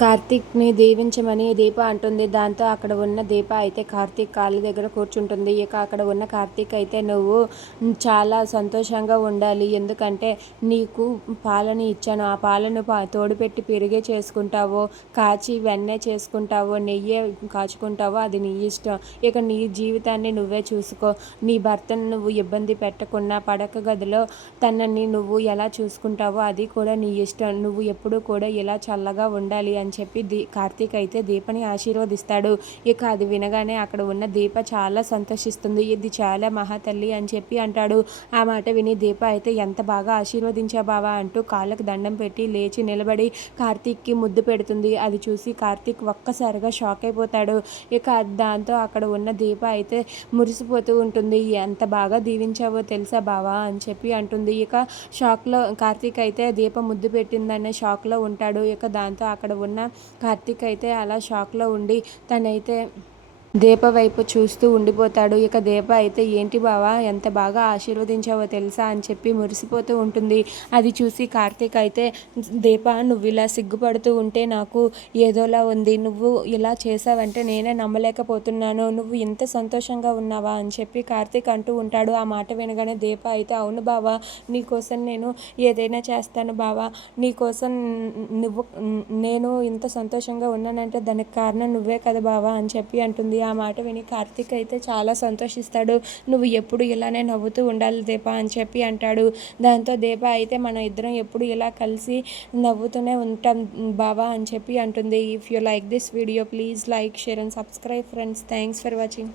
కార్తీక్ని దీవించమని దీప అంటుంది. దాంతో అక్కడ ఉన్న దీప అయితే కార్తీక్ కాళ్ళ దగ్గర కూర్చుంటుంది. ఇక అక్కడ ఉన్న కార్తీక్ అయితే నువ్వు చాలా సంతోషంగా ఉండాలి. ఎందుకంటే నీకు పాలని ఇచ్చాను. ఆ పాలను పా తోడుపెట్టి పెరిగే చేసుకుంటావో కాచి వెన్నె చేసుకుంటావో నెయ్యే కాచుకుంటావో అది నీ ఇష్టం. ఇక నీ జీవితాన్ని నువ్వే చూసుకో. నీ భర్తను నువ్వు ఇబ్బంది పెట్టకుండా పడక గదిలో తనని నువ్వు ఎలా చూసుకుంటావో అది కూడా నీ ఇష్టం. నువ్వు ఎప్పుడు కూడా ఇలా చల్లగా ఉండాలి అని చెప్పి దీ కార్తీక్ అయితే దీపని ఆశీర్వదిస్తాడు. ఇక అది వినగానే అక్కడ ఉన్న దీప చాలా సంతోషిస్తుంది. ఇది చాలా మహాతల్లి అని చెప్పి అంటాడు. ఆ మాట విని దీప అయితే ఎంత బాగా ఆశీర్వదించా బావా అంటూ కాళ్ళకు దండం పెట్టి లేచి నిలబడి కార్తీక్కి ముద్దు పెడుతుంది. అది చూసి కార్తీక్ ఒక్కసారిగా షాక్ అయిపోతాడు. ఇక దాంతో అక్కడ ఉన్న దీప అయితే మురిసిపోతూ ఉంటుంది. ఎంత బాగా దీవించావో తెలుసా బావా అని చెప్పి అంటుంది. ఇక షాక్లో కార్తీక్ అయితే దీప ముద్దు పెట్టిందనే షాక్లో ఉంటాడు. ఇక దాంతో అక్కడ ఉన్న ఉన్న కార్తీక్ అయితే అలా షాక్లో ఉండి తనైతే దీప వైపు చూస్తూ ఉండిపోతాడు. ఇక దీప అయితే ఏంటి బావా ఎంత బాగా ఆశీర్వదించావో తెలుసా? అని చెప్పి మురిసిపోతూ ఉంటుంది. అది చూసి కార్తీక్ అయితే దీప నువ్వు ఇలా సిగ్గుపడుతూ ఉంటే నాకు ఏదోలా ఉంది. నువ్వు ఇలా చేసావంటే నేనే నమ్మలేకపోతున్నాను. నువ్వు ఇంత సంతోషంగా ఉన్నావా? అని చెప్పి కార్తీక్ అంటూ ఉంటాడు. ఆ మాట వినగానే దీప అయితే అవును బావా నీకోసం నేను ఏదైనా చేస్తాను బావా. నీకోసం నువ్వు నేను ఇంత సంతోషంగా ఉన్నానంటే దానికి కారణం నువ్వే కదా బావా అని చెప్పి అంటుంది. ఆ మాట విని కార్తీక్ అయితే చాలా సంతోషిస్తాడు. నువ్వు ఎప్పుడు ఇలానే నవ్వుతూ ఉండాలి దీప అని చెప్పి అంటాడు. దాంతో దీప అయితే మన ఇద్దరం ఎప్పుడు ఇలా కలిసి నవ్వుతూనే ఉంటాం బావా అని చెప్పి అంటుంది. If you like this video please like share and subscribe friends thanks for watching